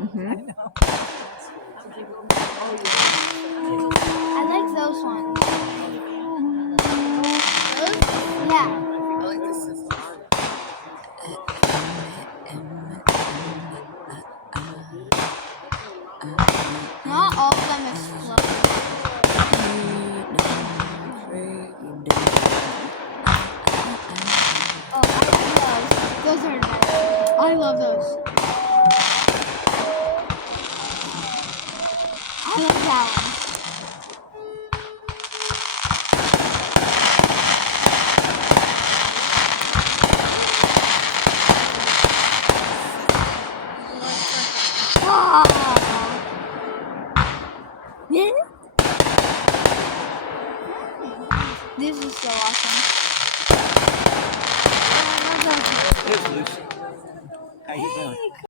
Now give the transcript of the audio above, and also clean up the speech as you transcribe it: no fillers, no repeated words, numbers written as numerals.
Mm-hmm. I like those ones. Those? Yeah. I like this sizzle. Not all of them explode. Oh, I like those. Those are nice. I love those. I love that one. Ah. Yeah. This is so awesome. I love those. Here's Lucy. How you doing?